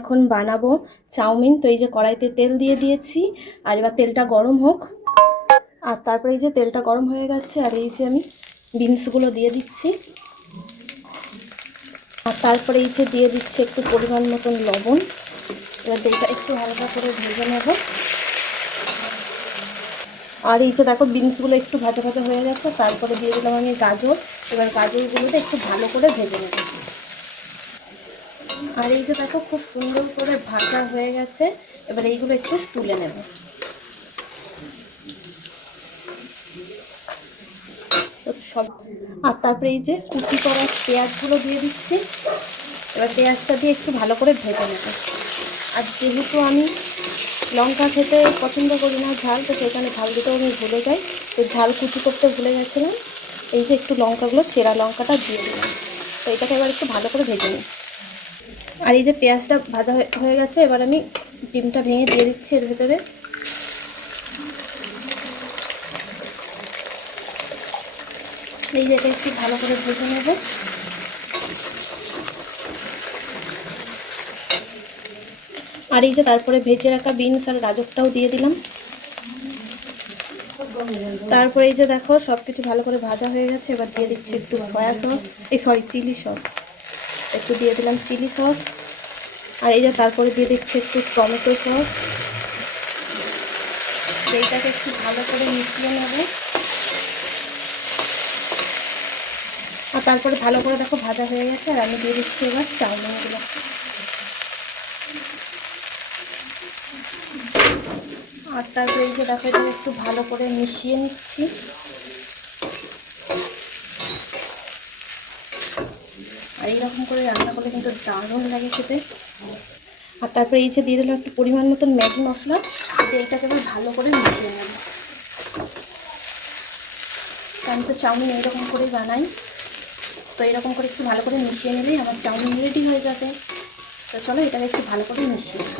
এখন বানাবো চাউমিন। তো এই যে কড়াইতে তেল দিয়ে দিয়েছি, আর এবার তেলটা গরম হোক। আর তারপরে এই যে তেলটা গরম হয়ে গেছে, আর এই যে আমি বিনসগুলো দিয়ে দিচ্ছি। আর তারপরে এই যে দিয়ে দিচ্ছি একটু পরিমাণ মতন লবণ। এবার তেলটা একটু হালকা করে ভেজে নেব। আর এই যে দেখো বিনসগুলো একটু ভাজা ভাজা হয়ে গেছে, তারপরে দিয়ে দিলাম আমি গাজর। এবার গাজরগুলোতে একটু ভালো করে ভেজে নেব। আর এই যে দেখো খুব সুন্দর করে ভাজা হয়ে গেছে। এবার এইগুলো একটু তুলে নেব। সব আর তারপরে এই যে কুচি করা পেঁয়াজগুলো দিয়ে দিচ্ছি। এবার পেঁয়াজটা দিয়ে একটু ভালো করে ভেজে নেব। আর যেহেতু আমি লঙ্কা খেতে পছন্দ করি না ঝাল, তো সেখানে ঝাল দিতেও আমি ভুলে যাই, তো ঝাল কুচি করতে ভুলে গেছিলাম। এই যে একটু লঙ্কাগুলো চেরা লঙ্কাটা দিয়ে দিলাম। তো এটাকে এবার একটু ভালো করে ভেজে নিই। আর এই যে পেঁয়াজটা ভাজা হয়ে গেছে, এবার আমি ডিমটা ভেঙে দিয়ে দিচ্ছি এর ভেতরে। এই যে এটা একটু ভালো করে ভেজে নেব। আর এই যে তারপরে ভেজে রাখা বিনস আর গাজরটাও দিয়ে দিলাম। তারপরে এই যে দেখো সব কিছু ভালো করে ভাজা হয়ে গেছে। এবার দিয়ে দিচ্ছি একটু সয়া সস, চিলি সস। একটু দিয়ে দিলাম চিলি সস। আর এই যে তারপরে দিয়ে দিচ্ছি একটু টমেটো সস। এইটাকে একটু ভালো করে মিশিয়ে নেব। আর তারপরে ভালো করে দেখো ভাজা হয়ে গেছে, আর আমি দিয়ে দিচ্ছি এবার চাউমিনগুলো। আর তারপরে এই যে দেখো এটা একটু ভালো করে মিশিয়ে নিচ্ছি। আর এইরকম করে রান্না করলে কিন্তু দারুণ লাগে খেতে। আর তারপরে এই যে দিয়ে দিলাম একটু পরিমাণ মতন ম্যাগি মশলা। দিয়ে এইটাকে এবার ভালো করে মিশিয়ে নেব। আমি তো চাউমিন এইরকম করেই বানাই। তো এরকম করে একটু ভালো করে মিশিয়ে নিলেই আমার চাউমিন রেডি হয়ে যাবে। তো চলো এটাকে একটু ভালো করে মিশিয়ে নেব।